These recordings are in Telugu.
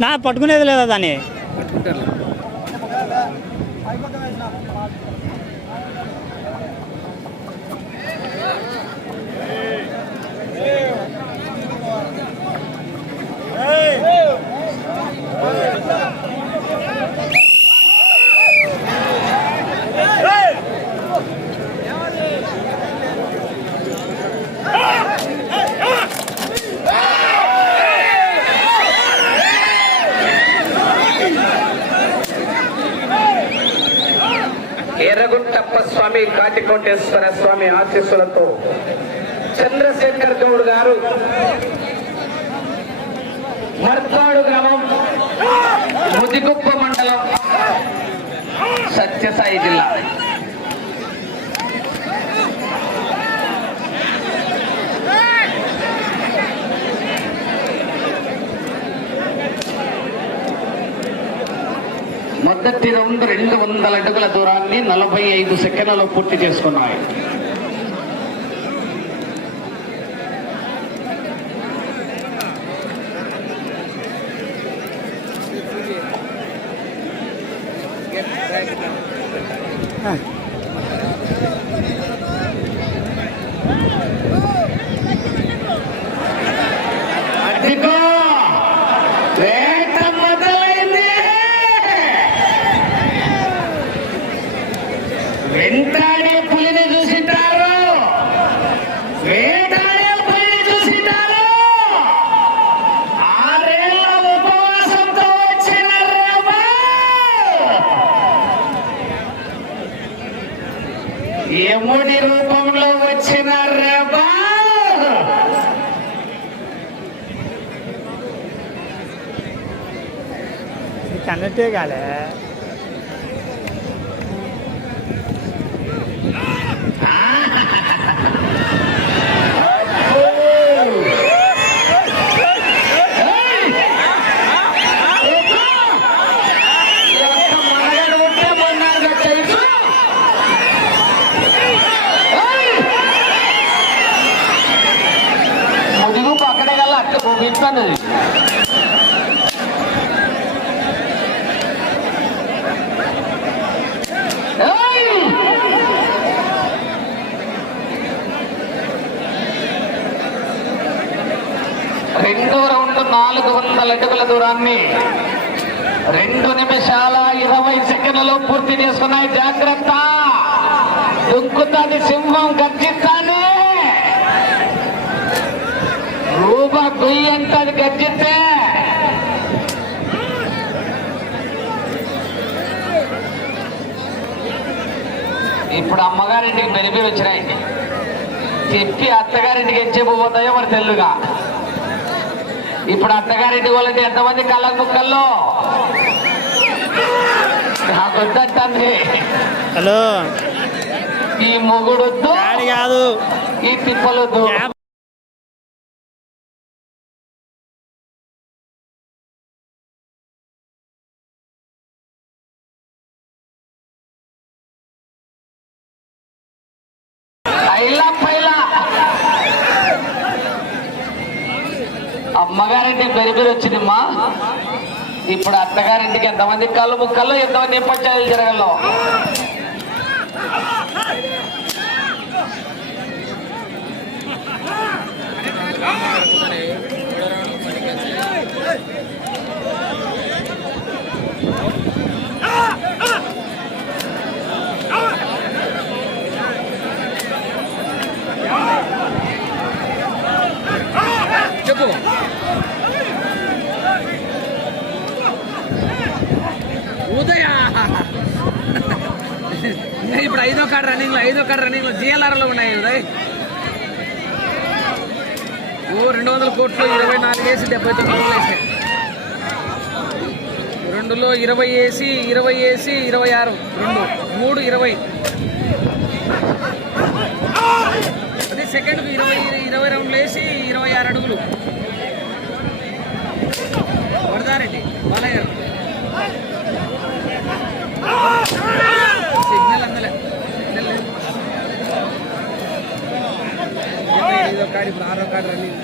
నా పట్టుకునేది లేదా దాన్ని పట్టుకుంటారు స్వామి కాటికోటేశ్వర స్వామి ఆశీస్సులతో చంద్రశేఖర్ గౌడ్ గారు మర్తాడు గ్రామం ముదిగుప్ప మండలం సత్యసాయి జిల్లా. మొదటి రౌండ్ రెండు వందల అడుగుల దూరాన్ని నలభై ఐదు సెకండ్లలో పూర్తి చేసుకున్నాయి. యముడి రూపంలో వచ్చిన రేవ కన్నట్టే కాలే అక్కడే రెండో రౌండ్ నాలుగు వందల అడుగుల దూరాన్ని రెండు నిమిషాల ఇరవై సెకండ్లలో పూర్తి చేసుకున్నాయి. జాగ్రత్త! దుక్కుతాది సింహం గర్జిస్తా! రూప గుయ్యి గర్జిస్తే ఇప్పుడు అమ్మగారింటికి బెనిఫిట్ వచ్చినాయి. చెప్పి అత్తగారింటికి ఎచ్చేపోతాయో మరి తెల్లుగా ఇప్పుడు అత్తగారింటి వాళ్ళంటే ఎంతమంది కళ్ళ ముక్కల్లో? నాకు వద్దంటుంది హలో. ఈ మొగుడొద్దు కాదు. ఈ తిప్పలొద్దు అమ్మగారింటికి వచ్చిందమ్మా ఇప్పుడు అత్తగారింటికి ఎంతమంది కళ్ళు ముక్కల్లో ఎంతమంది పంచాయతీలు జరగల్లో చెప్పు ఉదయ ఇప్పుడు ఐదో కార్డు రన్నింగ్లో ఐదో కార్డు రన్నింగ్లో ఉన్నాయి ఉదయ్ ఓ రెండు వందల కోట్లు ఇరవై నాలుగు వేసి డెబ్బై తొమ్మిది వందలు వేసాయి రెండులో ఇరవై వేసి ఇరవై వేసి ఇరవై ఆరు. రెండు మూడు ఇరవై. అదే సెకండ్కు ఇరవై ఇరవై రౌండ్లు వేసి ఇరవై ఆరు అడుగులు. వరదారెడ్డి బాలయ్య గారు సిగ్నల్ అందలే సిగ్నల్ లేదు. ఏమో ఐదో కార్డు ఇప్పుడు ఆరో కార్డు రన్నింగ్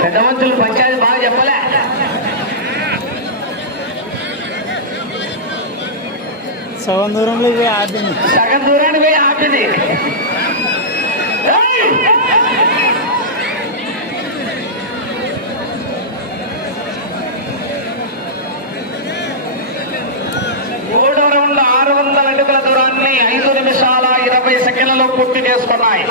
పెద్ద మనుషులు పంచాయతీ బాగా చెప్పలే సగం దూరంలో ఇవి ఆపింది సగం దూరాన్ని పోయి ఆపింది. మూడో రౌండ్ ఆరు వందల అడుగుల దూరాన్ని ఐదు నిమిషాల ఇరవై సెకండ్లలో పూర్తి చేసుకున్నాయి.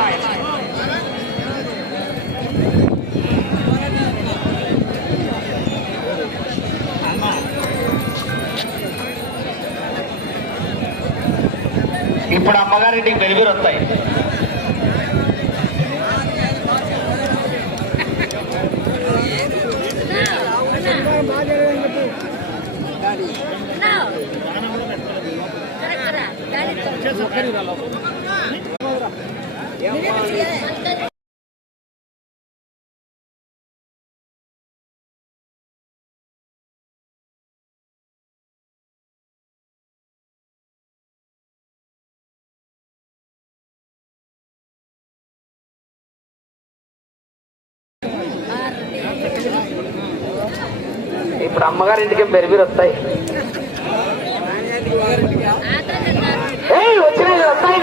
ఇప్పుడు అమ్మగారింటికి డెలివరీ వస్తాయి. ఇప్పుడు అమ్మగారి ఇంటికి బెరిబీరు వస్తాయి? వచ్చినాయి వస్తాయి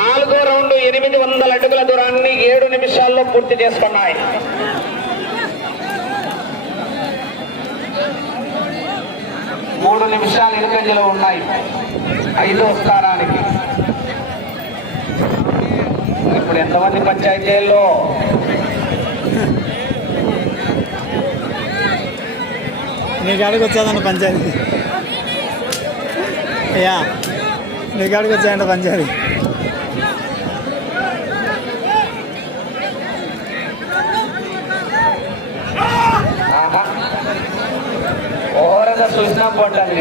నాలుగో రౌండ్ ఎనిమిది వందల అడుగుల దూరాన్ని ఏడు నిమిషాల్లో పూర్తి చేసుకున్నాయి. మూడు నిమిషాలు ఎనుకంజలో ఉన్నాయి. ఐదో స్థానానికి. ఇప్పుడు ఎంతమంది పంచాయతీల్లో? నీ కాడికి వచ్చేదన్న పంచాయతీ. అయ్యా నీ కాడికి వచ్చాయంట పంచాయతీ. చూసినా పడ్డాను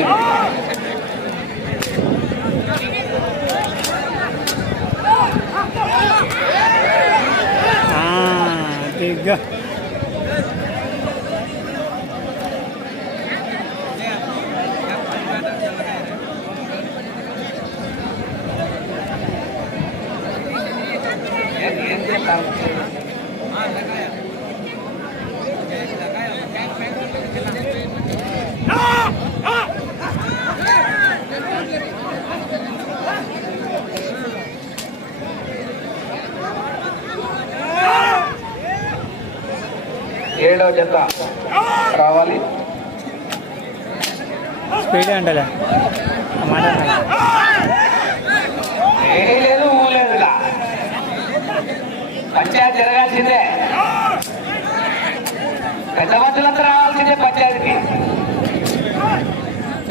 ఏడవ జత రావాలి. స్పీడ్. ఏ లేదు. పంచాయతీ జరగాల్సిందే. పెద్ద మనుషులంతా రావాల్సిందే పంచాయతీకి.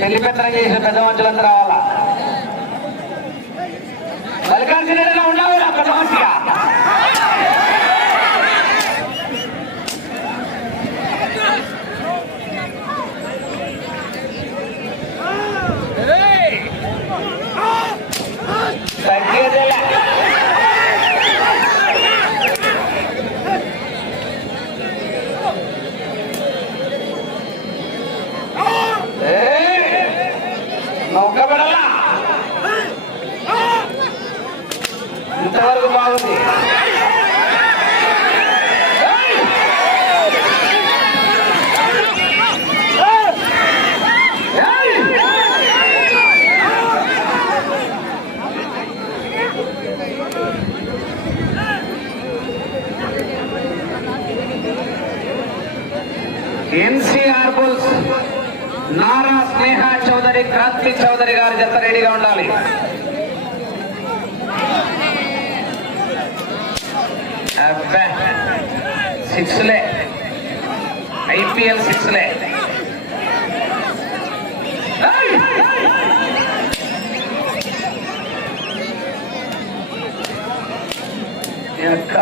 పెళ్ళి పెత్తనం చేసిన పెద్ద మనుషులంతా రావాలా? మల్లికార్జున ఉండాలి పెద్ద మనిషిగా. చౌదరి చౌదరి గారి జత రెడీగా ఉండాలి. అబ్బా సిక్స్లే. ఐపీఎల్ సిక్స్లే. ఏయ్! యొక్క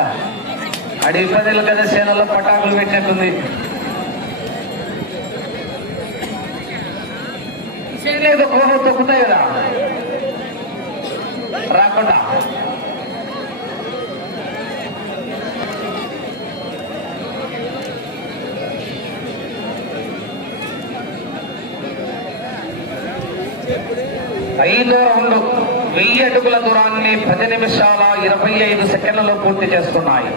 అడవి ప్రజలు కదా సేనలో పటాకులు పెట్టినట్టుంది. చేయలేదు కోపం తొక్కుతాయి కదా. రాకుండా. ఐదో రౌండ్ వెయ్యి అడుగుల దూరాన్ని పది నిమిషాల ఇరవై ఐదు సెకండ్లలో పూర్తి చేస్తున్నాయి.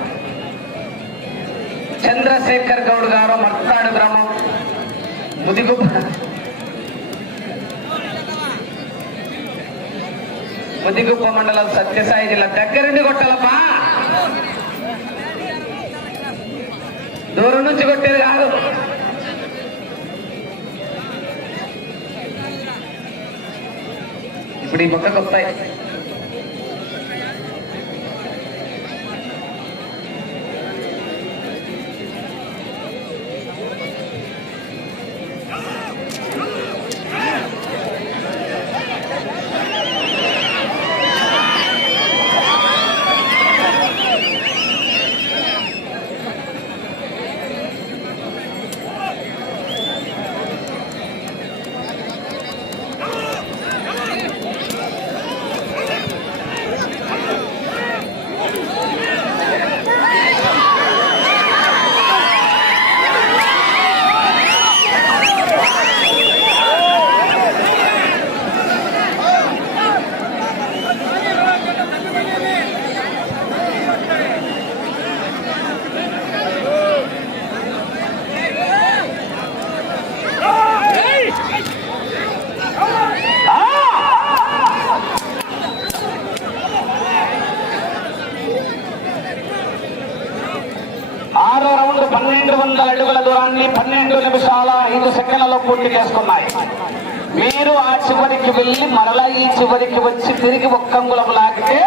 చంద్రశేఖర్ గౌడ్ గారు మర్తాడు గ్రామం ముదిగు ముదిగుప్ప మండలం సత్యసాయి జిల్లా దగ్గరుండి కొట్టాలమ్మా. దూరం నుంచి కొట్టేది కాదు. ఇప్పుడు ఈ పక్కకు వస్తాయి ఆరో రౌండ్ పన్నెండు వందల అడుగుల దూరాన్ని పన్నెండు నిమిషాల ఐదు సెకండ్లలో పూర్తి చేసుకున్నాయి. మీరు ఆ చివరికి వెళ్ళి మరలా ఈ చివరికి వచ్చి తిరిగి ఒక్కంగులం లాగితే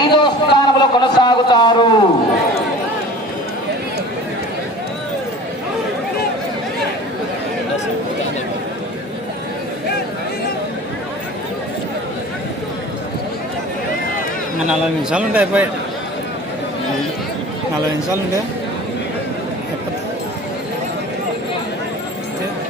ఐదో స్థానంలో కొనసాగుతారు. నలభై నిమిషాలు ఉంటాయి అయిపోయాయి నలభై నిమిషాలు ఉంటాయి అయిపోతుంది. రెండు రెండు ఇప్పుడైనా సాయంత్రం ఏడన్నా ఇప్పుడే పెట్టేసి అడిగి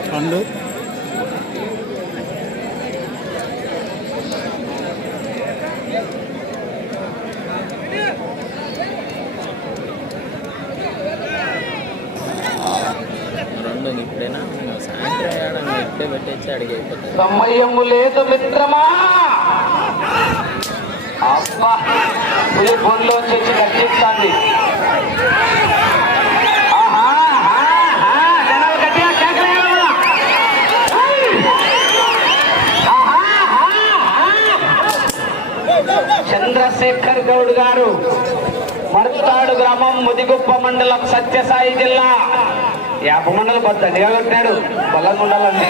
అయిపోతుంది. సమయము లేదు మిత్రమా? అబ్బా పులి బొల్లో చేసి చంద్రశేఖర్ గౌడ్ గారు మర్తాడు గ్రామం ముదిగుప్ప మండలం సత్యసాయి జిల్లా. యాప మండలం కొత్త దండిగా కొట్టినాడు బలంగా ఉండాలండి.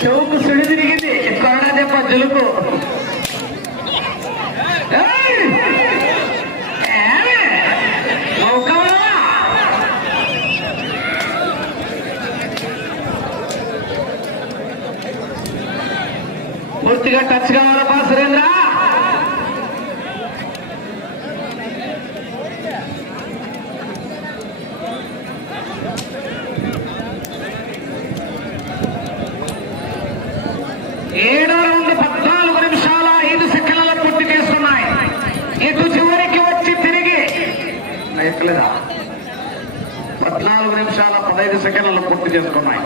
చెవుకు సుడి తిరిగింది. కరోనా చెప్ప జులుకు. గట్టిగా టచ్ కావాలప్పా సురేంద్ర. ఏడో రౌండ్ పద్నాలుగు నిమిషాల ఐదు సెకండ్ల పూర్తి చేసుకున్నాయి ఇటు చివరికి వచ్చి తిరిగి. ఎక్కలేదా పద్నాలుగు నిమిషాల పదహైదు సెకండ్ల పూర్తి చేసుకున్నాయి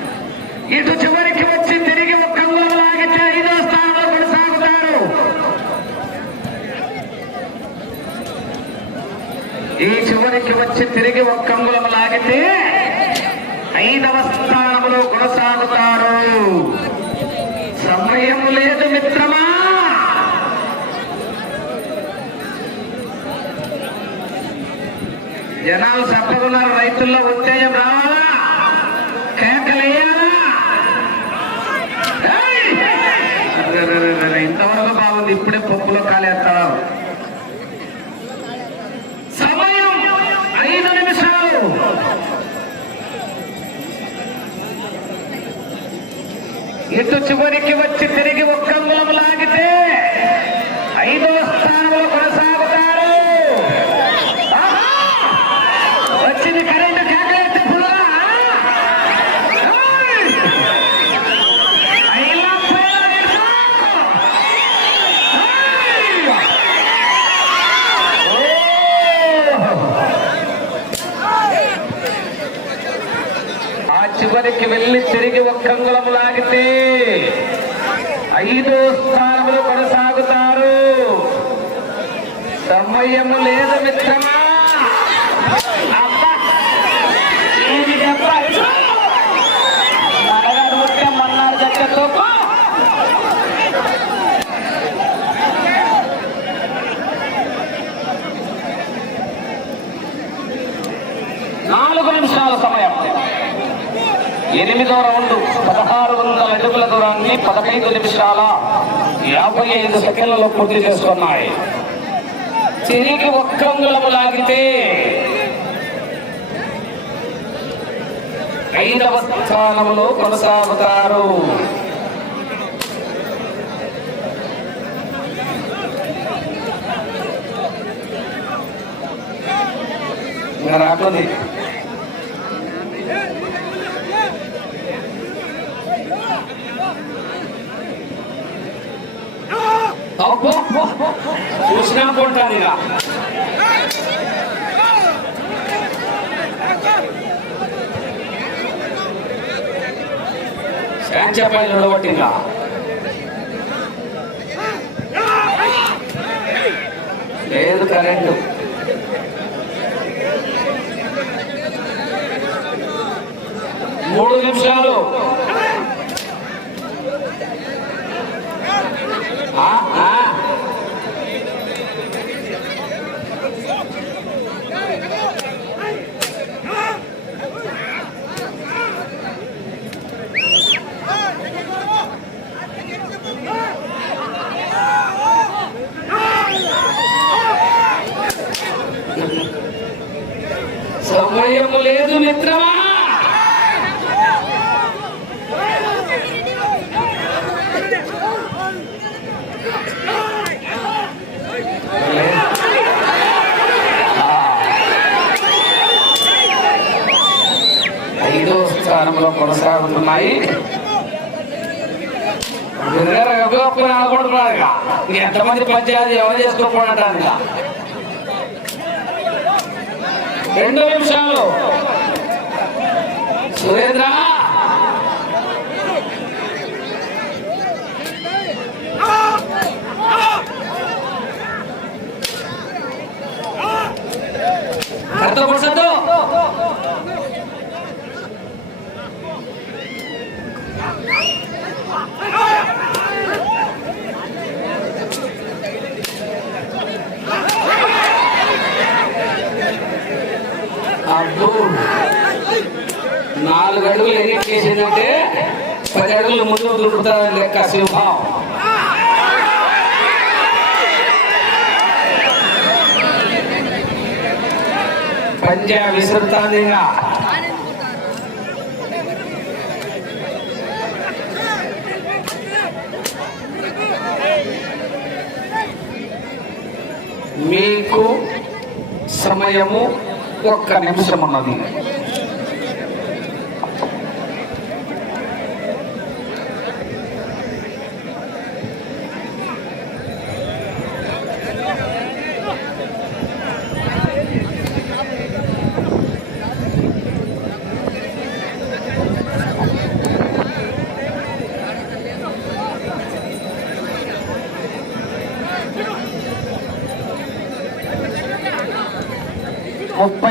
ఇటు చివరి వచ్చి తిరిగి ఒక్క అంగుళం లాగితే ఐదో స్థానంలో కొనసాగుతారు ఈ చివరికి వచ్చి తిరిగి ఒక్క లాగితే ఐదవ స్థానంలో కొనసాగుతారు సమయం లేదు మిత్రమా. జనాలు చెప్పకున్నారు రైతుల్లో ఉత్తేజం రావాలా? కేకలేయాలా? ఇంతవరకు బాగుంది ఇప్పుడే పప్పులో కాలేస్తారు సమయం ఐదు నిమిషాలు ఇటు చివరికి వచ్చి తిరిగి ఒక్క అంగుళం లాగితే ఐదో స్థానం కొనసాగుతారు ఆహా! వచ్చింది కరెంటు కేకలెత్తే పుల్లరా? ఏయ్! ఐలా పైన నిల్చో! ఏయ్! ఆ చివరికి వెళ్ళి తిరిగి ఒక్క అంగుళం లాగితే ఐదో స్థానంలో కొనసాగుతారు భయము లేదు మిత్రమా? నాలుగు నిమిషాల సమయం. ఎనిమిదో రౌండ్ పదహారు వందల అడుగుల దూరాన్ని పదహైదు నిమిషాల యాభై ఐదు సెకండ్లలో పూర్తి చేస్తున్నాయి తిరిగి ఒక్క అంగుళము లాగితే ఐదవ స్థానంలో కొనసాగుతారు. ఇంకా అబ్బో! చూసినా కొంటాను ఇక శాంచపల్లి ఉండబట్టి లేదు కరెంటు. మూడు నిమిషాలు. ఆ, ఆ. సమయం లేదు మిత్రమా ఐదో స్థానంలో కొనసాగుతున్నాయి అనుకుంటున్నాడు ఇక. ఎంతమంది పంచాయతీ ఎవరు చేసుకోకపోవడం రెండు నిమిషాలు. సురేంద్ర! కష్టపడదు అబ్బో. నాలుగు అడుగులు ఎన్నికేసిందంటే పది అడుగులు ముందు దొరుకుతారని లెక్క సింహం. పంజా విసురుతాంది మీకు సమయము ఒక్క నిమిషం ఉన్నది.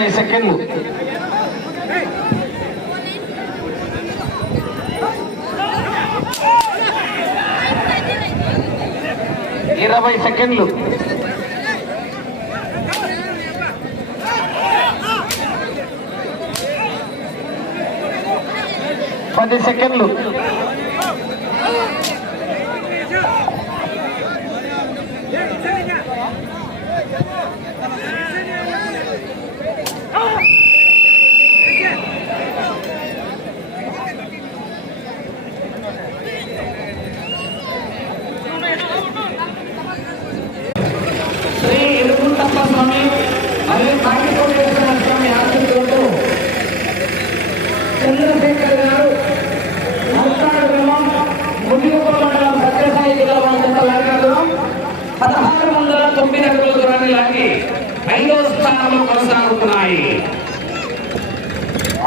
ఇరవై సెకండ్లు. ఇరవై సెకండ్లు. పది సెకండ్లు.